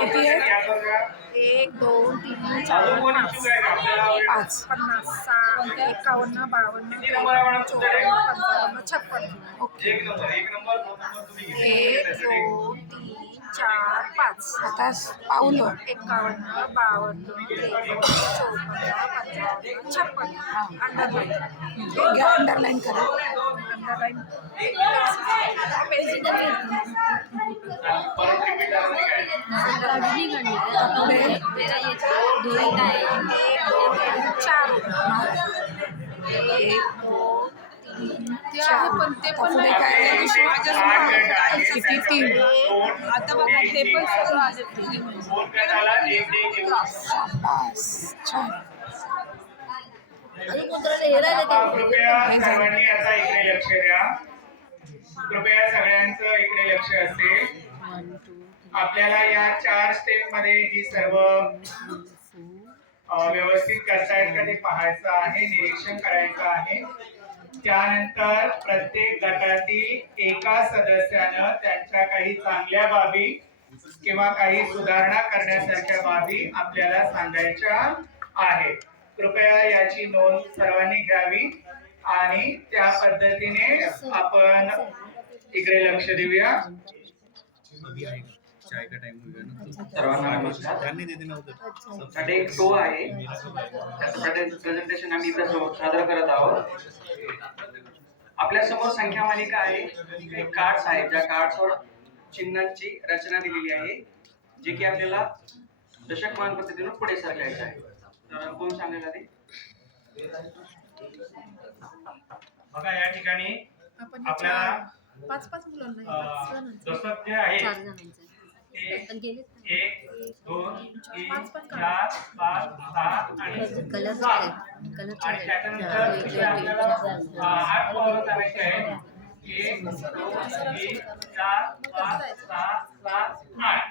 किती आहे? 1 2 3 4 5 5. 50 60 51 52 53 54 55 56 ओके. 1 2 3 4 5. आता पाऊलं 51 52 53 54 55 56 अंडरलाईन घ्या, अंडरलाईन करा. अंडरलाईन पुढे 1 2 3 4. पुढे काय किती? 3. आता बघा हे पण सगळं आले शाबास, छान. कृपया सर्वांनी आता इकडे लक्ष द्या. कृपया सगळ्यांचं इकडे लक्ष असेल. आपल्याला या 4 स्टेप मध्ये ही सर्व व्यवस्थित करतायत का ते पाहायचं आहे, निरीक्षण करायचं आहे. त्यानंतर प्रत्येक गटातील एका सदस्यानं त्यांच्या काही चांगल्या बाबी किंवा काही सुधारणा करण्यासारख्या बाबी आपल्याला सांगायच्या आहेत. कृपया याची नोंद सर्वांनी घ्यावी आणि त्या पद्धतीने आपण इकडे लक्ष देऊया. सर्वांना नमस्कार. साठी एक शो आहे, त्यासाठी प्रेझेंटेशन आम्ही इथं सादर करत आहोत. आपल्या समोर संख्या मालिका आहे, काही कार्ड्स आहेत, ज्या कार्ड्सवर चिन्हांची रचना दिलेली आहे, जे की आपल्याला दशकमान पद्धतीने पुढे सरकायचं आहे. तर कोण सांगेल आधी? बघा या ठिकाणी आपल्याला 5 मुलांना दशक जे आहे 1 2 3 4 5 6 आणि 7 आणि त्याच्यानंतर 8 पावलं करायचे आहेत. 1 2 3 4 5 6 7 8